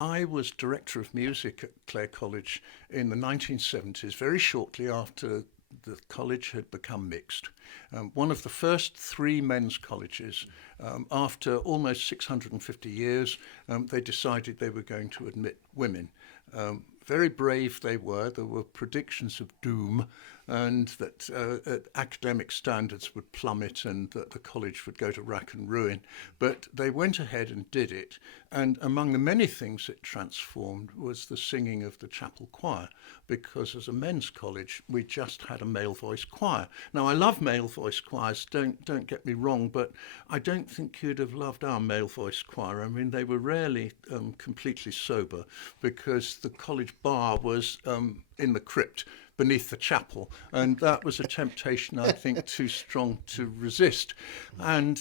I was director of music at Clare College in the 1970s, very shortly after the college had become mixed. One of the first three men's colleges. After almost 650 years, they decided they were going to admit women. Very brave they were. There were predictions of doom and that academic standards would plummet and that the college would go to rack and ruin. But they went ahead and did it. And among the many things it transformed was the singing of the chapel choir, because as a men's college, we just had a male voice choir. Now, I love male voice choirs, don't get me wrong, but I don't think you'd have loved our male voice choir. I mean, they were rarely completely sober because the college bar was in the crypt beneath the chapel, and that was a temptation I think too strong to resist. And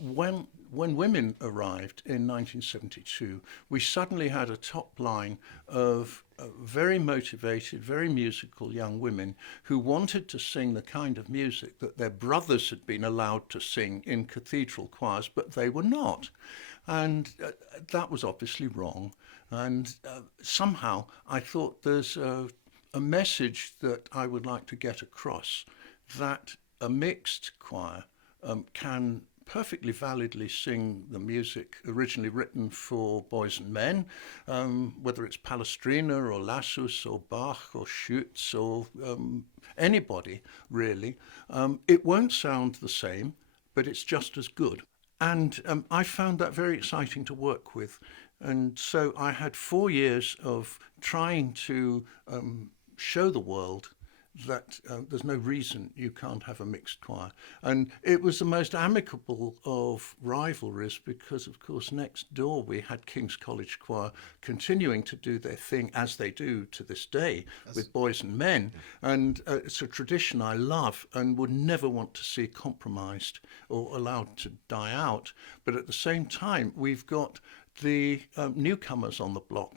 when women arrived in 1972, we suddenly had a top line of very motivated, very musical young women who wanted to sing the kind of music that their brothers had been allowed to sing in cathedral choirs, but they were not. And that was obviously wrong. And somehow I thought there's a message that I would like to get across, that a mixed choir can perfectly validly sing the music originally written for boys and men, whether it's Palestrina or Lassus or Bach or Schütz or anybody really. It won't sound the same, but it's just as good. And I found that very exciting to work with. And so I had 4 years of trying to show the world that there's no reason you can't have a mixed choir. And it was the most amicable of rivalries because, of course, next door we had King's College Choir continuing to do their thing as they do to this day with boys and men. And it's a tradition I love and would never want to see compromised or allowed to die out. But at the same time, we've got the newcomers on the block